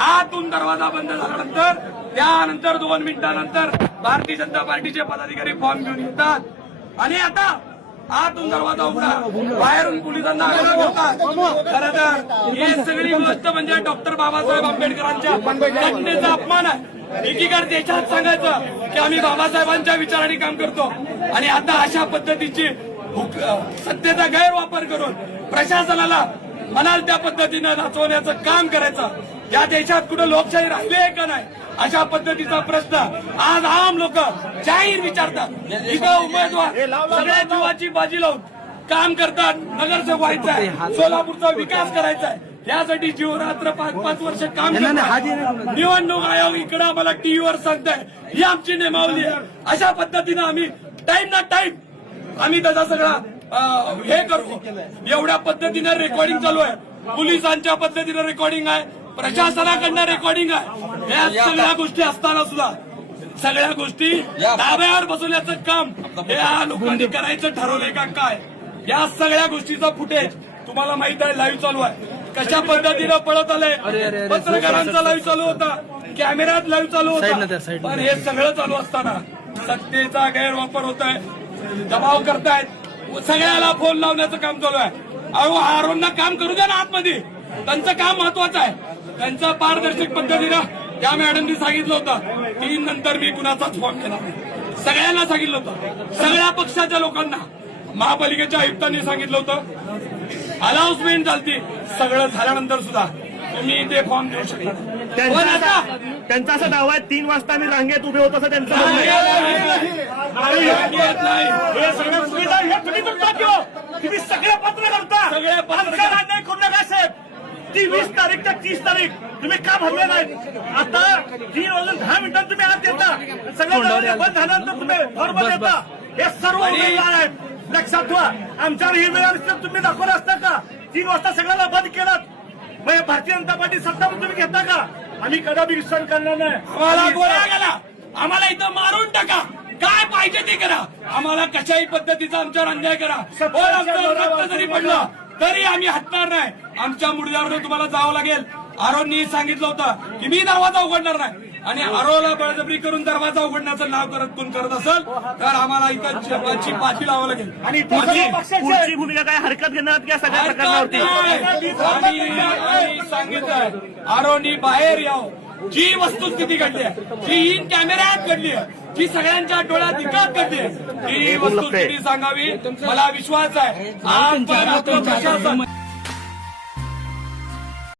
आतून दरवाजा बंद झाल्यानंतर त्यानंतर 2 मिनिटांनंतर भारतीय जनता पार्टीचे पदाधिकारी फॉर्म घेऊन येतात आणि आता आतून दरवाजा उघडा, बाहेरून पोलिसांना होतात. खरं तर ही सगळी गोष्ट म्हणजे डॉक्टर बाबासाहेब आंबेडकरांच्या घटनेचा अपमान आहे. एकीकडे देशात सांगायचं की आम्ही बाबासाहेबांच्या विचाराने काम करतो आणि आता अशा पद्धतीची सत्तेचा गैरवापर करून प्रशासनाला म्हणाल त्या पद्धतीनं नाचवण्याचं काम करायचं. या देशात कुठं लोकशाही राहिली आहे का नाही अशा पद्धतीचा प्रश्न आज आम लोक जाहीर विचारतात. इथं उमेदवार सगळ्या जीवाची बाजी लावून काम करतात. नगरसेवक व्हायचा आहे, सोलापूरचा विकास करायचा आहे, यासाठी जीवरात्र 5-5 वर्ष काम करतात. निवडणूक आयोग इकडे आम्हाला टीव्हीवर सांगताय ही आमची नेमावली आहे. अशा पद्धतीनं आम्ही टाइम ना टाइम आम्ही त्याचा सगळा हे करू. एवढ्या पद्धतीनं रेकॉर्डिंग चालू आहे, पोलिसांच्या पद्धतीनं रेकॉर्डिंग आहे, प्रशासनाकडनं रेकॉर्डिंग आहे. या सगळ्या गोष्टी असताना सुद्धा सगळ्या गोष्टी ताब्यावर बसवण्याचं काम या लोकांनी करायचं ठरवलंय का काय? या सगळ्या गोष्टीचा फुटेज तुम्हाला माहित आहे, लाईव्ह चालू आहे. कशा पद्धतीनं पळत आलंय, पत्रकारांचा लाईव्ह चालू होता, कॅमेऱ्यात लाईव्ह चालू होता. पण हे सगळं चालू असताना सत्तेचा गैरवापर होत आहे, दबाव करतायत, सगळ्याला फोन लावण्याचं काम चालू आहे. अहो आरोंना काम करू द्या ना आतमध्ये, त्यांचं काम महत्वाचं आहे. त्यांचं पारदर्शक पद्धतीनं त्या मॅडमनी सांगितलं होतं 3 नंतर मी कुणाचाच फॉर्म घेणार नाही. सगळ्यांना सांगितलं होतं, सगळ्या पक्षाच्या लोकांना. महापालिकेच्या आयुक्तांनी सांगितलं होतं, अनाउन्समेंट झाली. सगळं झाल्यानंतर सुद्धा तुम्ही ते फॉर्म देऊ शकता. त्यांचा असा दावा आहे 3 वाजता मी रांगेत उभे होतो असं त्यांचं तुम्ही सगळे पत्र करता. सगळे पत्र अन्याय करू नका साहेब. ती 20 तारीख ते 30 तारीख तुम्ही का भरले नाही? आता 3 वाजून 10 मिनिटांत तुम्ही आत येता, सगळं बंद झाल्यानंतर तुम्ही फॉर्म देता. हे सर्व उमेदवार आहेत, लक्षात ठेवा. आमच्यावर ही वेळ तुम्ही दाखवलं असता का? 3 वाजता सगळ्याला बंद केलं. मग भारतीय जनता पार्टी सत्ता पण तुम्ही घेता का? आम्ही कदापि विश्वास करणार नाही. आम्हाला गोळ्या गेला, आम्हाला इथं मारून टाका, काय पाहिजे ते करा, आम्हाला कशाही पद्धतीचा आमच्यावर अन्याय करा. आमचं रक्त जरी पडलं तरी आम्ही हटणार नाही. आमच्या मुद्द्यावर तुम्हाला जावं लागेल. आरोनी सांगितलं होतं की मी दरवाजा उघडणार नाही आणि आरोला बळजबरी करून दरवाजा उघडण्याचं नाव कोण करत असेल तर आम्हाला इथं पाठी लावावं लागेल. आणि पुढची भूमिका काय हरकत घेणार की सगळ्या प्रकरणावरती आम्ही सांगितलं आरोनी बाहेर यावं. जी वस्तुस्थिती घडली आहे, जी इन कॅमेऱ्यात घडली आहे, जी सगळ्यांच्या डोळ्यात दिसत घडली आहे, ती वस्तुस्थिती सांगावी. मला विश्वास आहे आज प्रशासन